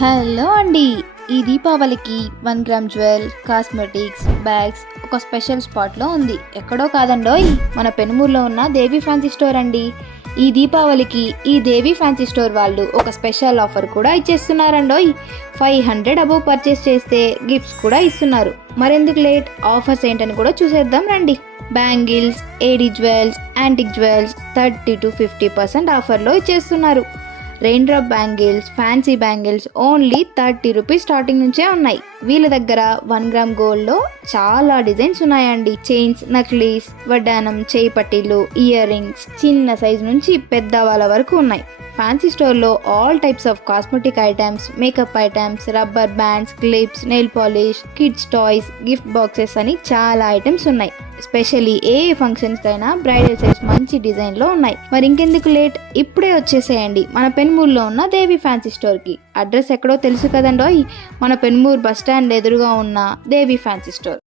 Hello అండి. ఈ దీపావళికి 1 గ్రామ్ జ్యువెల్, కాస్మెటిక్స్, బ్యాగ్స్ ఒక స్పెషల్ స్పాట్లో ఉంది. ఎక్కడో కాదండోయ్, మన పెనుమూరులో ఉన్న దేవి ఫ్యాన్సీ స్టోర్ అండి. ఈ దీపావళికి ఈ దేవి ఫ్యాన్సీ స్టోర్ వాళ్ళు ఒక స్పెషల్ ఆఫర్ కూడా ఇచ్చేస్తున్నారండోయ్. 500 అబవ్ పర్చేస్ చేస్తే గిఫ్ట్స్ కూడా ఇస్తున్నారు. మరెందుకు లేట్, ఆఫర్స్ ఏంటని కూడా చూసేద్దాం రండి. Bangles, AD jewels, antique jewels 30 to 50% ఆఫర్లో ఇచ్చేస్తున్నారు. Rain drop bangles, fancy bangles only 30 rupees starting నుంచే ఉన్నాయి. వీళ్ళ దగ్గర 1 గ్రామ్ గోల్డ్లో చాలా డిజైన్స్ ఉన్నాయండి. చైన్స్, నక్లీస్, వడ్డానం, చేయి పట్టీలు, ఇయర్ రింగ్స్ చిన్న సైజ్ నుంచి పెద్ద వాళ్ళ వరకు ఉన్నాయి. ఫ్యాన్సీ స్టోర్లో all types of cosmetic items, makeup items, rubber bands, clips, nail polish, kids toys, gift boxes అని చాలా ఐటమ్స్ ఉన్నాయి. స్పెషల్లీ ఏ ఫంక్షన్స్ అయినా బ్రైడల్ సెట్స్ మంచి డిజైన్లో ఉన్నాయి. మరి ఇంకెందుకు లేట్, ఇప్పుడే వచ్చేసేయండి మన పెనుమూరులో ఉన్న దేవి ఫ్యాన్సీ స్టోర్కి. అడ్రస్ ఎక్కడో తెలుసు కదండోయ్, మన పెనుమూరు బస్ స్టాండ్ ఎదురుగా ఉన్న దేవి ఫ్యాన్సీ స్టోర్.